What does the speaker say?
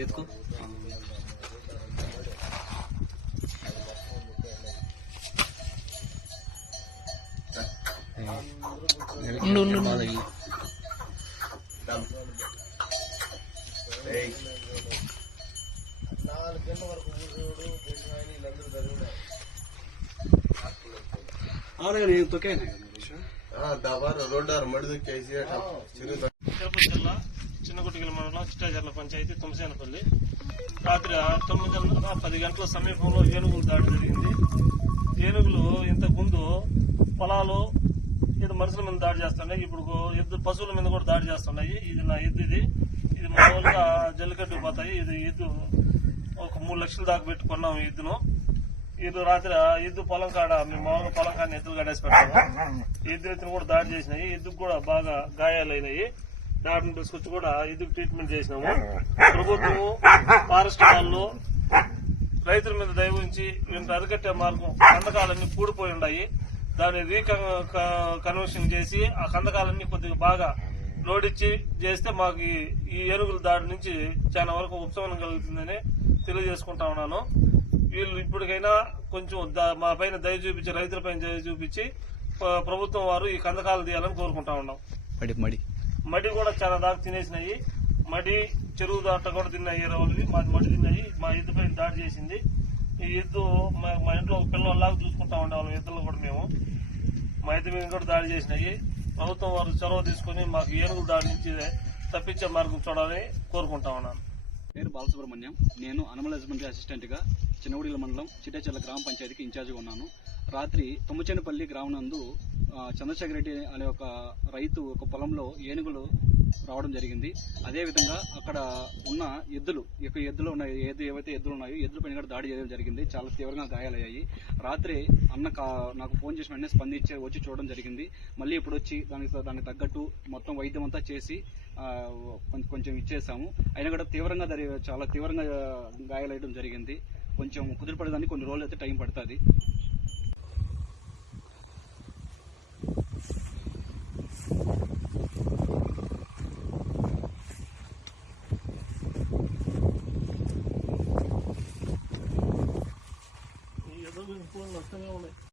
ఎత్తుకో తిరుపతి జిల్లా చిన్నగుట్టిగల మండలం చిట్టాజర్ల పంచాయతీ తుమ్మసేనపల్లి రాత్రి 9:10 గంటల సమీపంలో ఏనుగులు దాడి జరిగింది. ఏనుగులు ఇంతకు ముందు పొలాలు ఇది మనుషుల మీద దాడి చేస్తున్నాయి, ఇప్పుడు పశువుల మీద కూడా దాడి చేస్తున్నాయి. ఇది నా ఎద్దు, ఇది మామూలుగా జల్లికట్టు పోతాయి. ఇది ఎద్దు ఒక 3 లక్షలు దాకా పెట్టుకున్నాం ఈ ఎద్దును. ఇది రాత్రి ఎద్దు పొలం కాడ మేము మామూలుగా పొలం కాడ ఎద్దులు కట్టేసి పెట్టాము. ఎద్దును కూడా దాడి చేసినాయి, ఎద్దుకు కూడా బాగా గాయాలైనాయి. డాక్టర్ని తీసుకొచ్చి కూడా ఎద్దుకు ట్రీట్మెంట్ చేసినాము. ప్రభుత్వం ఫారెస్ట్ వాళ్ళు రైతుల మీద దయ ఉంచి వీళ్ళని అరికట్టే మార్గం, కందకాలన్నీ పూడిపోయి ఉన్నాయి. దాన్ని రీకన్వర్షన్ చేసి ఆ కందకాలన్నీ కొద్దిగా బాగా లోడిచ్చి చేస్తే మాకు ఈ ఏనుగుల దాడి నుంచి చాలా వరకు ఉపశమనం కలుగుతుందని తెలియజేసుకుంటా ఉన్నాను. వీళ్ళు ఇప్పటికైనా కొంచెం మా పైన దయ చూపించి, రైతుల పైన దయ చూపించి ప్రభుత్వం వారు ఈ కందకాలు తీయాలని కోరుకుంటా ఉన్నాం. మడి కూడా చాలా దాకా తినేసినాయి. మడి చెరువు దాట కూడా తిన్నాయి. మాది మడి తిన్నాయి. మా ఎద్దు పైన దాడి చేసింది. ఈ ఎద్దు మా ఇంట్లో పిల్లల్లాగా చూసుకుంటా ఉండేవాళ్ళం. ఎద్దులో కూడా మేము మా ఎద్దు మీద కూడా దాడి చేసినాయి. ప్రభుత్వం వారు చొరవ తీసుకుని మాకు ఏనుగుల దాడి నుంచి తప్పించే మార్గం చూడాలని కోరుకుంటా ఉన్నాను. పేరు బాలసుబ్రహ్మణ్యం. నేను అనిమల్ హస్బెండరీ అసిస్టెంట్ గా చిన్నగుడిల మండలం చిట్టాచెర్ల గ్రామ పంచాయతీకి ఇన్ఛార్జిగా ఉన్నాను. రాత్రి తుమ్మచేనపల్లి గ్రామం నందు చంద్రశేఖర్ రెడ్డి అనే ఒక రైతు ఒక పొలంలో ఏనుగులు రావడం జరిగింది. అదేవిధంగా అక్కడ ఉన్న ఎద్దులు ఏవైతే ఎద్దులు ఉన్నాయో ఎద్దుల పైన కూడా దాడి చేయడం జరిగింది. చాలా తీవ్రంగా గాయాలయ్యాయి. రాత్రి నాకు ఫోన్ చేసిన వెంటనే స్పందించి వచ్చి చూడడం జరిగింది. మళ్ళీ ఇప్పుడు వచ్చి దానికి తగ్గట్టు మొత్తం వైద్యం అంతా చేసి కొంచెం ఇచ్చేసాము. అయినా కూడా చాలా తీవ్రంగా గాయాలయ్యడం జరిగింది. కొంచెం కుదిరిపడేదానికి కొన్ని రోజులు అయితే టైం పడుతుంది.